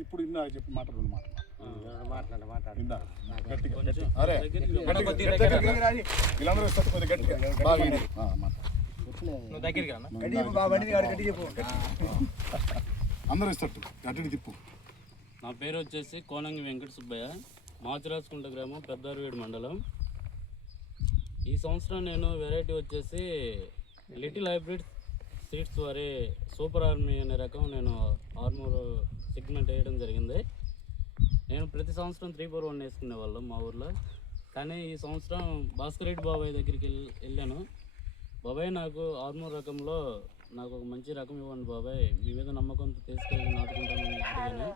ఇప్పుడు ఇన్నా చెప్పి మాట్లాడు అందరూ ఇస్తట్టు అటు తిప్పు. నా పేరు వచ్చేసి కోనంగి వెంకట సుబ్బయ్య, మాచిరాజకుంట గ్రామం, పెద్దారవీడు మండలం. ఈ సంవత్సరం నేను వెరైటీ వచ్చేసి లిటిల్ హైబ్రిడ్ సీడ్స్ వారి సూపర్ ఆర్మీ అనే రకం నేను ఆర్మూర్ సెగ్మెంట్ వేయడం జరిగింది. నేను ప్రతి సంవత్సరం 341 వేసుకునే వాళ్ళం మా ఊర్లో. కానీ ఈ సంవత్సరం భాస్కర్ రెడ్డి బాబాయ్ దగ్గరికి వెళ్ళాను. బాబాయ్ నాకు ఆర్మూర్ రకంలో నాకు ఒక మంచి రకం ఇవ్వండి బాబాయ్, మీ మీద నమ్మకంతో తీసుకెళ్ళి నాటుకుంటామని అడిగాను.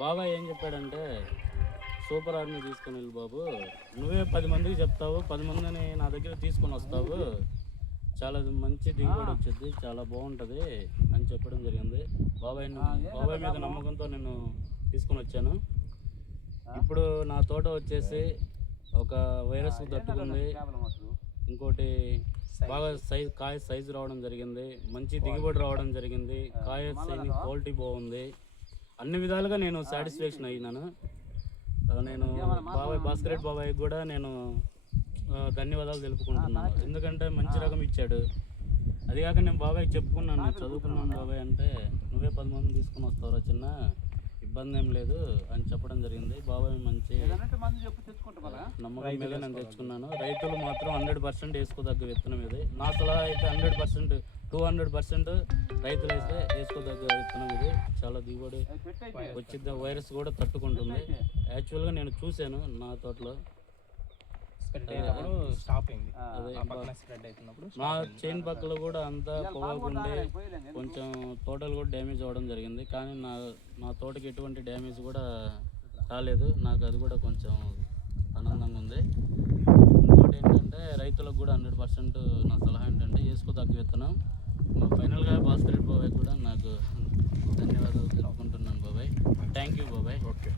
బాబాయ్ ఏం చెప్పాడంటే, సూపర్ ఆర్మీ తీసుకొని వెళ్ళి బాబు, నువ్వే 10 మందికి చెప్తావు, 10 మందిని నా దగ్గర తీసుకొని వస్తావు, చాలా మంచి దిగుబడి వచ్చింది, చాలా బాగుంటుంది అని చెప్పడం జరిగింది. బాబాయ్ మీద నమ్మకంతో నేను తీసుకొని వచ్చాను. ఇప్పుడు నా తోట వచ్చేసి ఒక వైరస్ తట్టుకుంది, ఇంకోటి బాగా కాయ సైజు రావడం జరిగింది, మంచి దిగుబడి రావడం జరిగింది, కాయ క్వాలిటీ బాగుంది, అన్ని విధాలుగా నేను సాటిస్ఫాక్షన్ అయినాను. నేను భాస్కర్ రెడ్డి బాబాయ్ కూడా నేను ధన్యవాదాలు తెలుపుకుంటున్నాను. ఎందుకంటే మంచి రకం ఇచ్చాడు. అదిగాక నేను బాబాయ్కి చెప్పుకున్నాను, చదువుకున్నాను బాబాయ్ అంటే, నువ్వే 10 మంది తీసుకుని వస్తావురా చిన్న, ఇబ్బంది ఏం లేదు అని చెప్పడం జరిగింది. బాబాయ్ మంచి నమ్మకం మీద నేను తెచ్చుకున్నాను. రైతులు మాత్రం 100% వేసుకోదగ్గ విత్తనం ఇది. నా సలహా అయితే 100%, 200% రైతులు అయితే వేసుకోదగ్గ విత్తనం ఇది. చాలా దిగుబడి వచ్చింది, వైరస్ కూడా తట్టుకుంటుంది. యాక్చువల్గా నేను చూశాను నా తోటలో, మా చైన్ పక్కలో కూడా అంతా పొగాకుండి కొంచెం తోటలు కూడా డ్యామేజ్ అవ్వడం జరిగింది. కానీ నా తోటకి ఎటువంటి డ్యామేజ్ కూడా రాలేదు. నాకు అది కూడా కొంచెం ఆనందంగా ఉంది. ఇంకోటి ఏంటంటే రైతులకు కూడా 100% నా సలహా ఏంటంటే వేసుకోదగ్గ విత్తనం. ఫైనల్గా భాస్కర్ రెడ్డి బాబాయ్ కూడా నాకు ధన్యవాదాలు తెలుపుకుంటున్నాను బాబాయ్. థ్యాంక్ యూ బాబాయ్. ఓకే.